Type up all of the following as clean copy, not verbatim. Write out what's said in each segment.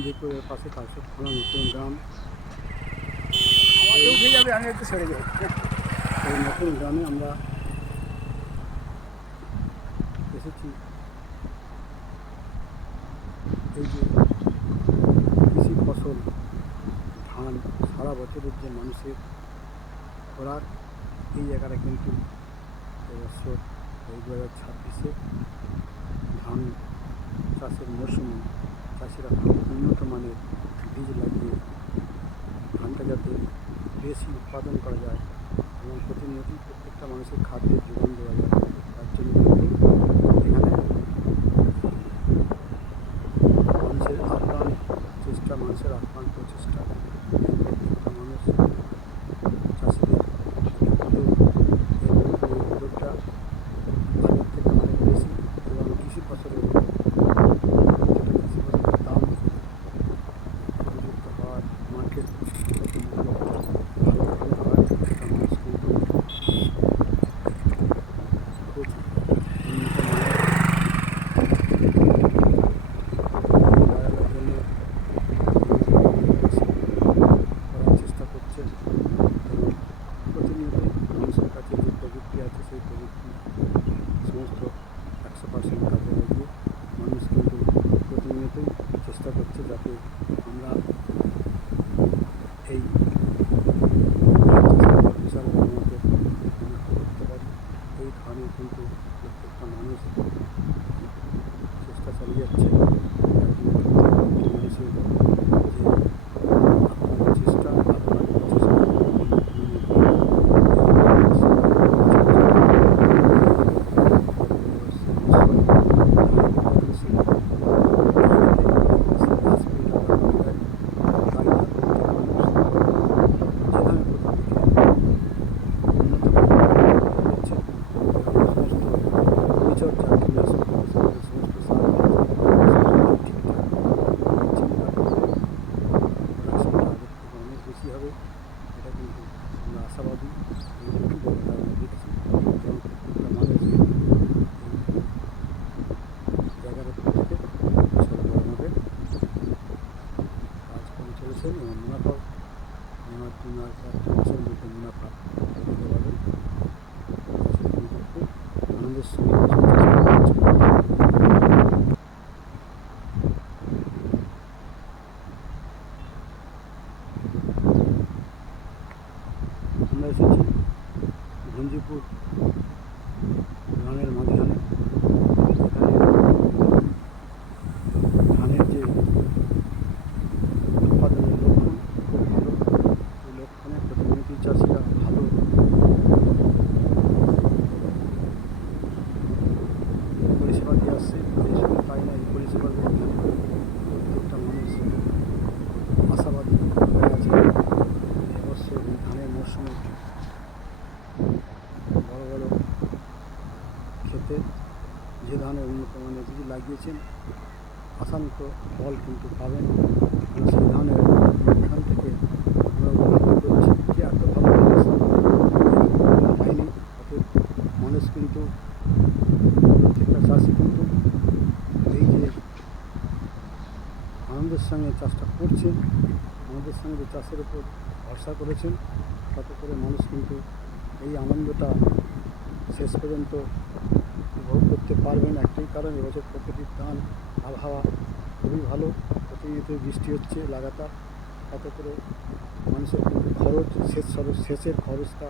ভঞ্জিপুরের পাশে কাশিয়াখানা নতুন গ্রাম। উঠে যাবে, আমি একটু সরে যাই। এই নতুন গ্রামে আমরা এসেছি। এই যে কৃষি ফসল ধান সারা বছরের যে মানুষের খোরাক, এই জায়গাটা কিন্তু এবছর এই 2026-এ ধান চাষের মরশুমে চাষিরা খুব উন্নত মানের বীজ লাগিয়ে ধানটা যাতে বেশি উৎপাদন করা যায় এবং প্রতিনিয়তই প্রত্যেকটা মানুষের খাদ্যের যোগান দেওয়া যায়, তার জন্য কিন্তু এখানে মানুষের আপ্রাণ প্রচেষ্টা প্রত্যেকটা মানুষ চাষিদের উদ্যোগটা আগের থেকে অনেক বেশি এবং কৃষি ফসলের প্রত্যেকটা কৃষি ফসলের দাম উপযুক্ত হওয়ার মার্কেট ভালোভাবে হওয়ার প্রত্যেকটা মানুষ কিন্তু খুব উন্নত মানের করার চেষ্টা করছে এবং প্রতিনিয়তই মানুষের কাছে যে প্রযুক্তি আছে সেই প্রযুক্তি সমস্ত 100% কাজে লাগিয়ে মানুষ কিন্তু প্রতিনিয়তই চেষ্টা করছে যাতে আমরা এই বিশাল আমাদের উন্নতি করতে পারি। এই ধরনের কিন্তু প্রত্যেকটা মানুষ চেষ্টা চালিয়ে যাচ্ছে। তার জন্য প্রত্যেকটা মানুষের যে আপনার চেষ্টা আপনার প্রচেষ্টা বেশি হবে, এটা কিন্তু আমরা আশাবাদী। আমরা দেখছি এবং প্রত্যেকটা মানুষ এই জায়গাটা থেকে সরবরাহে কাজ করে চলেছেন এবং মুনাফা মাসের মধ্যে মুনাফা করতে পারবেন। খুব আনন্দের সঙ্গে আমরা এসেছি ভঞ্জিপুর গ্রামের মাঝখানে। এখানে ধানের যে উৎপাদনের লক্ষণ খুব ভালো, এই লক্ষণে প্রতিনিয়তই চাষিরা ভালো পরিষেবা দিয়ে আসছে। যে শুধু তাই না, এই পরিষেবার প্রত্যেকটা মানুষ আশাবাদী হয়ে আছে। এবছর এই ধানের মরশুমে বড় বড় ক্ষেতে যে ধানের উন্নত মানের বীজ লাগিয়েছেন আশানুরূপ ফল কিন্তু পাবেন। সেই ধানের এখান থেকে আমরা উপলব্ধি করছি যে এত ভালো পাইনি। অতএব মানুষ কিন্তু প্রত্যেকটা চাষি কিন্তু এই যে আনন্দের সঙ্গে চাষটা করছেন, আমাদের সঙ্গে যে চাষের উপর ভরসা করেছেন, তাতে করে মানুষ কিন্তু এই আনন্দটা শেষ পর্যন্ত উপভোগ করতে পারবেন। একটাই কারণ, এবছর প্রকৃতির দান আবহাওয়া খুবই ভালো, প্রতিনিয়ত বৃষ্টি হচ্ছে লাগাতার, তাতে করে মানুষের কিন্তু সেচের খরচটা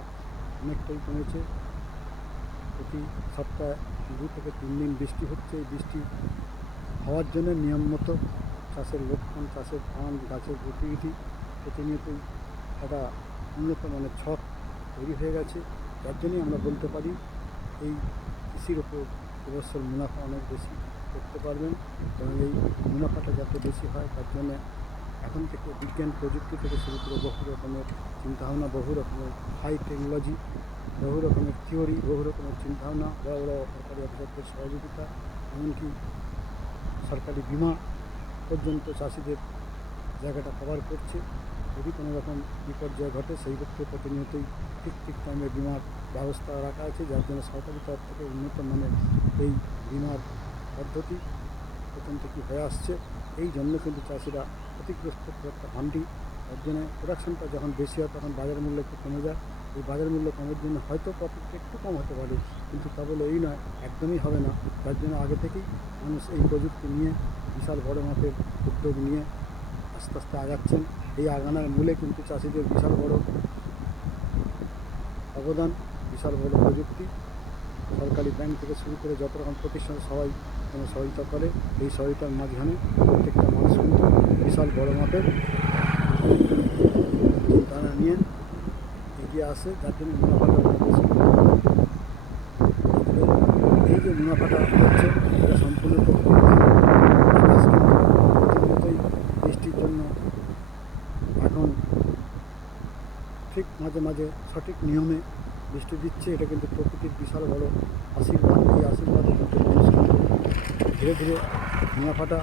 অনেকটাই কমেছে। প্রতি সপ্তাহে 2 থেকে 3 দিন বৃষ্টি হচ্ছে। এই বৃষ্টি হওয়ার জন্য নিয়ম মতো চাষের লক্ষণ, চাষের ধান গাছের গতিবিধি প্রতিনিয়তই একটা উন্নত মানের ছক তৈরি হয়ে গেছে। যার জন্যই আমরা বলতে পারি এই কৃষির ওপর এবছর মুনাফা অনেক বেশি করতে পারবেন এবং এই মুনাফাটা যাতে বেশি হয় তার জন্য এখন থেকে বিজ্ঞান প্রযুক্তি থেকে শুরু করে বহু রকমের চিন্তাভাবনা, বহু রকমের হাই টেকনোলজি, বহু রকমের থিওরি, বহু রকমের চিন্তাভাবনা, বড় বড় সরকারি অফিসারদের সহযোগিতা, এমনকি সরকারি বিমা পর্যন্ত চাষিদের জায়গাটা কভার করছে। যদি কোনো রকম বিপর্যয় ঘটে সেই ক্ষেত্রে প্রতিনিয়তই ঠিক টাইমে বিমার ব্যবস্থা রাখা আছে, যার জন্য সরকারি তরফ থেকে উন্নত মানের এই বিমার পদ্ধতি প্রথম থেকেই হয়ে আসছে। এই জন্য কিন্তু চাষিরা ক্ষতিগ্রস্ত খুব একটা হননি। তার জন্য প্রোডাকশনটা যখন বেশি হয় তখন বাজার মূল্য একটু কমে যায়। এই বাজার মূল্য কমের জন্য হয়তো প্রফিটটা একটু কম হতে পারে, কিন্তু তা বলে এই নয় একদমই হবে না। তার জন্য আগে থেকেই মানুষ এই প্রযুক্তি নিয়ে বিশাল বড় মাপের উদ্যোগ নিয়ে আস্তে আস্তে আগাচ্ছেন। এই আগানোর মূলে কিন্তু চাষিদের বিশাল বড় অবদান, বিশাল বড় প্রযুক্তি। সরকারি ব্যাংক থেকে শুরু করে যত রকম প্রতিষ্ঠান সবাই যেন সহযোগিতা করে। এই সহযোগিতার মাঝখানে প্রত্যেকটা মানুষ কিন্তু বিশাল বড় মাপের চিন্তাধারা নিয়ে এগিয়ে আসে, যার জন্য মুনাফাটা বেশি। এই যে মুনাফাটা হচ্ছে এটা সম্পূর্ণ প্রকৃতির দান। আকাশ কিন্তু প্রতিনিয়তই বৃষ্টির জন্য এখন ঠিক মাঝে মাঝে সঠিক নিয়মে বৃষ্টি দিচ্ছে, এটা কিন্তু প্রকৃতির বিশাল বড় আশীর্বাদ। এই আশীর্বাদে কিন্তু মানুষ কিন্তু ধীরে ধীরে মুনাফাটা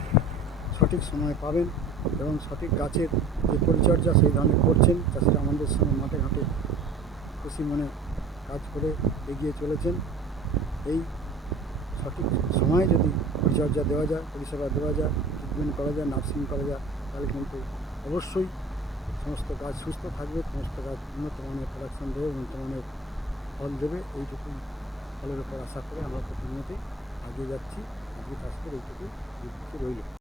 সঠিক সময়ে পাবেন এবং সঠিক গাছের যে পরিচর্যা সেই ধরনের করছেন চাষিরা আমাদের সঙ্গে মাঠে ঘাটে খুশি মনে কাজ করে এগিয়ে চলেছেন। এই সঠিক সময়ে যদি পরিচর্যা দেওয়া যায়, পরিষেবা দেওয়া যায়, ট্রিটমেন্ট করা যায়, নার্সিং করা যায়, তাহলে কিন্তু অবশ্যই সমস্ত গাছ সুস্থ থাকবে, সমস্ত গাছ উন্নত মানের প্রোডাকশন দেবে, উন্নত মানের ফল দেবে। এইটুকুই ফলের উপর আশা করে আমরা প্রতিনিয়তই এগিয়ে যাচ্ছি। আজকে চাষিদের এইটুকুই রইল।